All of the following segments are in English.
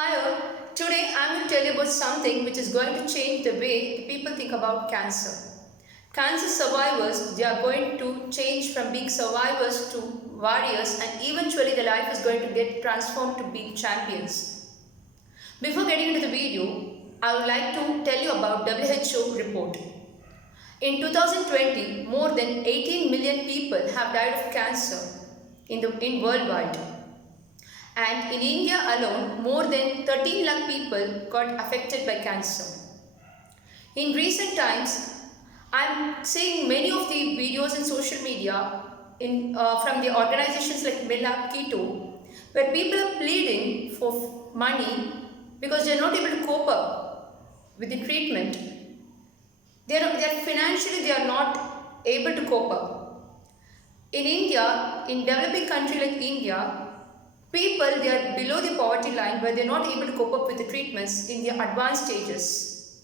Hi all. Today I'm going to tell you about something which is going to change the way the people think about cancer. Cancer survivors, they are going to change from being survivors to warriors, and eventually their life is going to get transformed to being champions. Before getting into the video, I would like to tell you about WHO report. In 2020, more than 18 million people have died of cancer in worldwide. And in India alone, more than 13 lakh people got affected by cancer. In recent times, I'm seeing many of the videos in social media from the organizations like Millab Keto, where people are pleading for money because they're not able to cope up with the treatment. They're financially they are not able to cope up. In India, in developing country like India, people, they are below the poverty line where they're not able to cope up with the treatments in the advanced stages.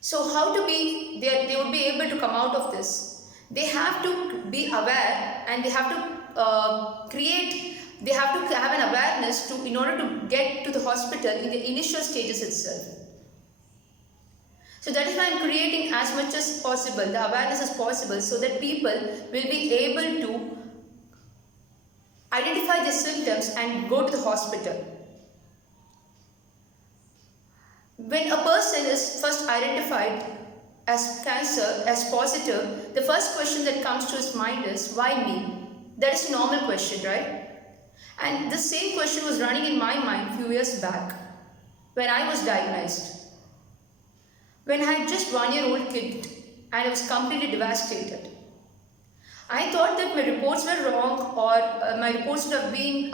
So how to be, they would be able to come out of this? They have to be aware, and they have to they have to have an awareness in order to get to the hospital in the initial stages itself. So that is why I am creating as much as possible, the awareness as possible, so that people will be able to identify the symptoms and go to the hospital. When a person is first identified as cancer, as positive, the first question that comes to his mind is, why me? That is a normal question, right? And the same question was running in my mind a few years back when I was diagnosed. When I had just 1-year-old kid and I was completely devastated. I thought that my reports were wrong, or my reports would have been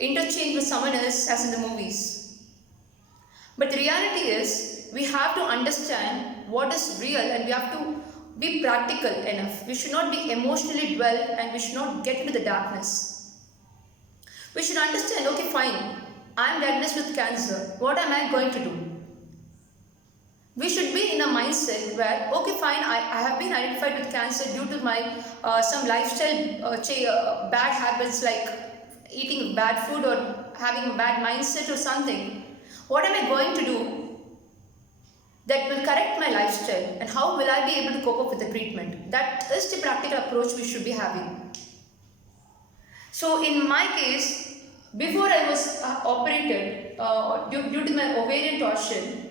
interchanged with someone else as in the movies. But the reality is, we have to understand what is real, and we have to be practical enough. We should not be emotionally dwell, and we should not get into the darkness. We should understand, okay fine, I am diagnosed with cancer. What am I going to do? We should be in a mindset where, okay fine, I have been identified with cancer due to my some lifestyle bad habits like eating bad food or having a bad mindset or something. What am I going to do that will correct my lifestyle, and how will I be able to cope up with the treatment? That is the practical approach we should be having. So in my case, before I was operated due to my ovarian torsion,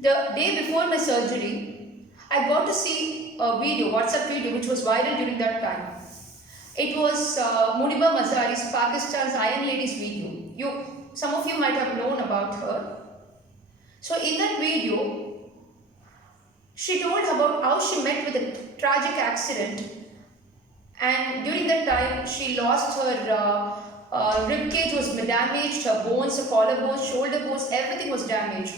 the day before my surgery, I got to see a video, WhatsApp video, which was viral during that time. It was Muniba Mazari's Pakistan's Iron Ladies video. Some of you might have known about her. So in that video, she told about how she met with a tragic accident, and during that time she lost her rib cage was damaged, her bones, her collarbones, shoulder bones, everything was damaged.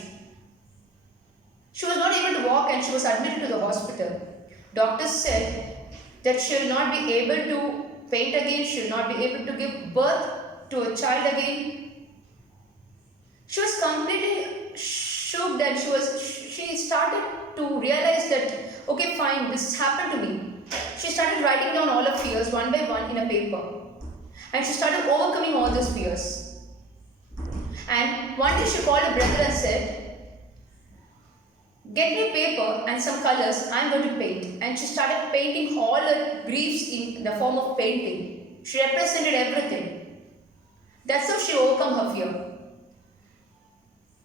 She was not able to walk and she was admitted to the hospital. Doctors said that she will not be able to paint again, she will not be able to give birth to a child again. She was completely shocked, and she started to realize that, okay fine, this has happened to me. She started writing down all her fears one by one in a paper. And she started overcoming all those fears. And one day she called her brother and said, get me paper and some colors, I am going to paint. And she started painting all her griefs in the form of painting. She represented everything. That's how she overcome her fear.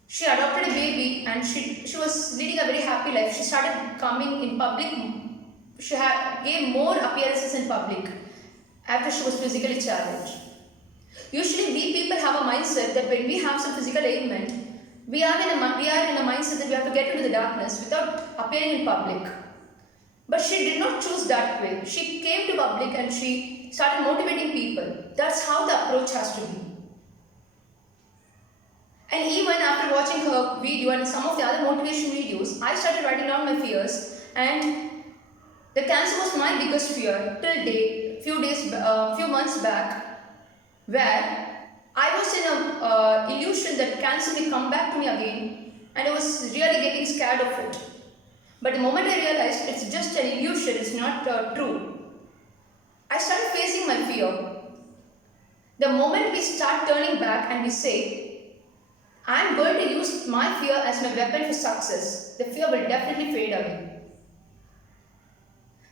She adopted a baby and she was leading a very happy life. She started coming in public. She gave more appearances in public after she was physically challenged. Usually we people have a mindset that when we have some physical ailment, we are in a mindset that we have to get into the darkness without appearing in public. But she did not choose that way. She came to public and she started motivating people. That's how the approach has to be. And even after watching her video and some of the other motivation videos, I started writing down my fears, and the cancer was my biggest fear till date, few months back, where I was in a illusion that cancer may come back to me again, and I was really getting scared of it. But the moment I realized it's just an illusion, it's not true, I started facing my fear. The moment we start turning back back and we say, I'm going to use my fear as my weapon for success, the fear will definitely fade away.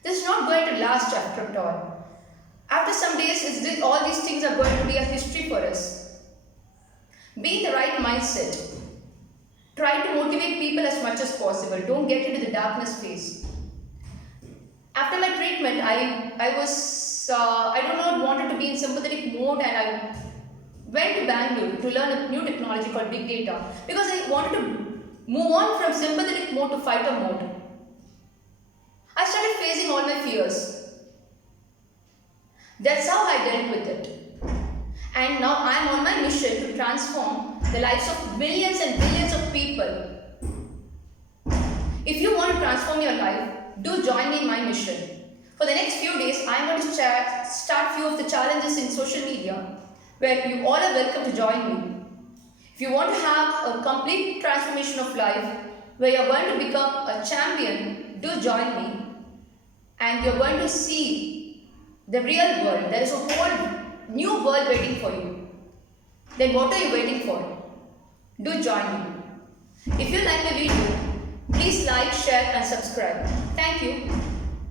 This is not going to last after all. After some days, all these things are going to be a history for us. Be in the right mindset. Try to motivate people as much as possible. Don't get into the darkness phase. After my treatment, I don't know, wanted to be in sympathetic mode, and I went to Bangalore to learn a new technology called big data because I wanted to move on from sympathetic mode to fighter mode. I started facing all my fears. That's how I dealt with it. And now I'm on my mission to transform the lives of millions and billions of people. If you want to transform your life, do join me in my mission. For the next few days, I'm going to start few of the challenges in social media where you all are welcome to join me. If you want to have a complete transformation of life where you're going to become a champion, do join me. And you're going to see the real world. There is a whole new world waiting for you. Then what are you waiting for? Do join me. If you like the video, please like, share and subscribe. Thank you.